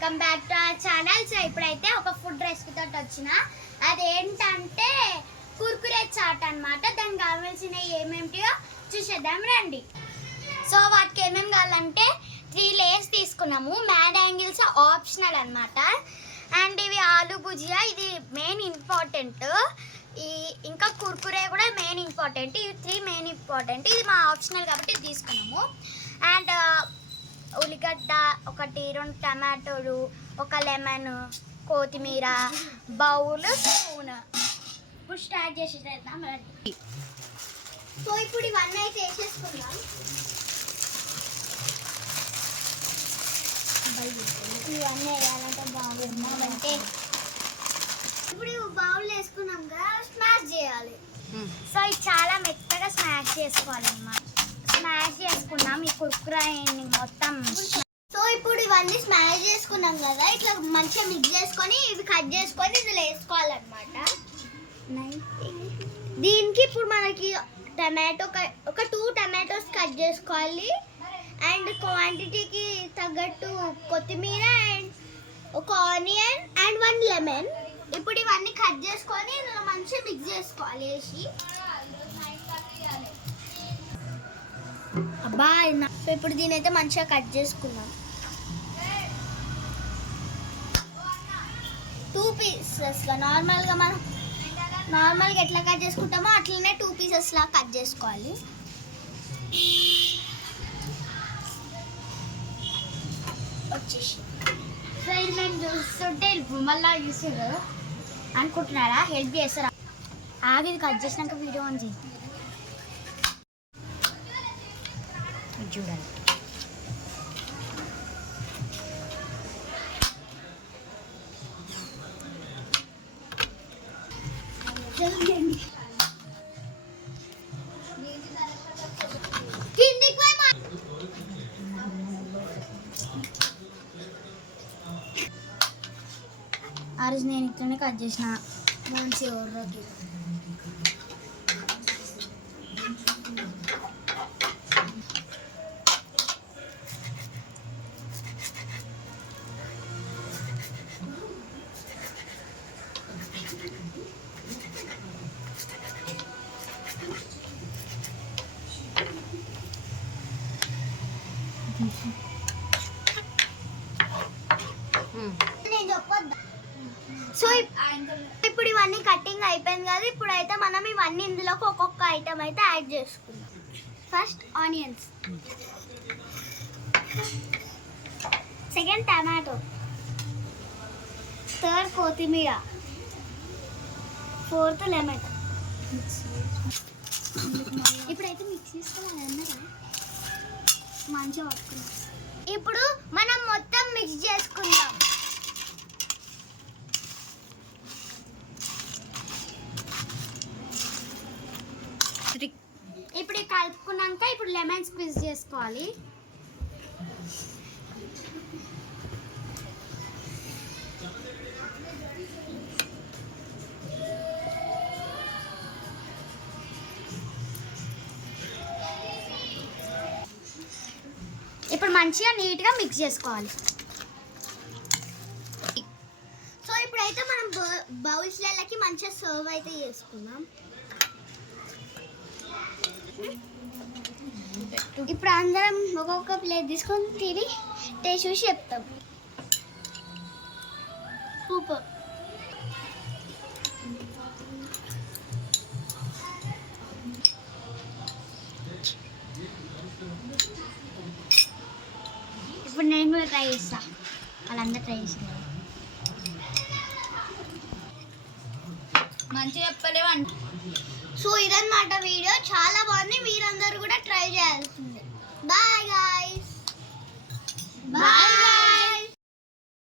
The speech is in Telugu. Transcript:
Welcome back to our channel. So ఇప్పుడైతే ఒక ఫుడ్ రెసిపీ తోటి వచ్చిన, అదేంటంటే కుర్కురే చాట్ అన్నమాట. దానికి కావాల్సిన ఏమేమిటియో చూసేద్దాం రండి. సో వాటికి ఏమేమి కావాలంటే 3 లేయర్స్ తీసుకున్నాము. మ్యాడ్ యాంగిల్స్ ఆప్షనల్ అన్నమాట. అండ్ ఇవి ఆలు భుజియా, ఇది మెయిన్ ఇంపార్టెంట్. ఇంకా కుర్కురే కూడా మెయిన్ ఇంపార్టెంట్. ఇవి 3 మెయిన్ ఇంపార్టెంట్. ఇది మా ఆప్షనల్ కాబట్టి ఇది తీసుకున్నాము. అండ్ ఉల్లిగడ్డ ఒకటి, 2 టమాటోలు, ఒక లెమన్, కొత్తిమీర, బౌల్, స్పూన్. ఇప్పుడు స్టార్ట్ చేసేద్దాం. సో ఇప్పుడు ఇవన్నీ అయితే వేసేసుకుందాం. ఇవన్నీ వేయాలంటే బాగుందంటే ఇప్పుడు బౌల్ వేసుకున్నాం కదా, స్మాష్ చేయాలి. సో ఇది చాలా మెత్తగా స్మాష్ చేసుకోవాలన్నమాట. స్మాష్ చేసుకున్నాం ఈ కుర్కురేని మొత్తం. సో ఇప్పుడు ఇవన్నీ స్మాష్ చేసుకున్నాం కదా, ఇట్లా మంచిగా మిక్స్ చేసుకొని ఇవి కట్ చేసుకొని ఇందులో వేసుకోవాలన్నమాట. దీనికి ఇప్పుడు మనకి ఒక 2 టమాటోస్ కట్ చేసుకోవాలి. అండ్ క్వాంటిటీకి తగ్గట్టు కొత్తిమీర అండ్ ఒక ఆనియన్ అండ్ 1 లెమన్. ఇప్పుడు ఇవన్నీ కట్ చేసుకొని ఇందులో మంచిగా మిక్స్ చేసుకోవాలి వేసి. అబ్బా సో ఇప్పుడు దీని అయితే మంచిగా కట్ చేసుకున్నాం. 2 పీసెస్గా నార్మల్గా మనం ఎట్లా కట్ చేసుకుంటామో అట్లనే 2 పీసెస్లా కట్ చేసుకోవాలి. వచ్చేసి సో ఇది మేము చూస్తుంటే మళ్ళీ చూసారు అనుకుంటున్నారా, హెల్ప్ చేస్తారా? ఆగి కట్ చేసినాక వీడియో ఆన్ చేయి చూడండి. ఆ రోజు నేను ఇట్లనే కట్ చేసిన మంచి ఓర్రోకి. సో ఇప్పుడు ఇవన్నీ కటింగ్ అయిపోయింది కదా, ఇప్పుడైతే మనం ఇవన్నీ ఇందులోకి ఒక్కొక్క ఐటమ్ అయితే యాడ్ చేసుకుందాం. First onions, second tomato, third కొత్తిమీర, 4th లెమన్. ఇప్పుడైతే మిక్స్ చేసుకోవాలి అన్నారా, మంచిగా పట్టుకున్నాం. ఇప్పుడు మనం మొత్తం మిక్స్ చేసుకుందాం. ఇప్పుడు కలుపుకున్నాక ఇప్పుడు లెమన్ స్క్వీజ్ చేసుకోవాలి. ఇప్పుడు మంచిగా నీట్గా మిక్స్ చేసుకోవాలి. సో ఇప్పుడైతే మనం బౌల్స్లకి మంచిగా సర్వ్ అయితే చేసుకుందాం. ఇప్పుడు అందరం ఒక్కొక్క ప్లేట్ తీసుకొని తిని టేస్ట్ చూసి చెప్తాం. సూపర్. ఇప్పుడు నేను కూడా ట్రై చేస్తా, వాళ్ళందరూ ట్రై చేసిన మంచిగా చెప్పలేవండి. సో ఇదన్నమాట వీడియో, చాలా బాగుంది. మీరందరూ కూడా ట్రై చేయాల్సిందే. Bye guys. బాయ్.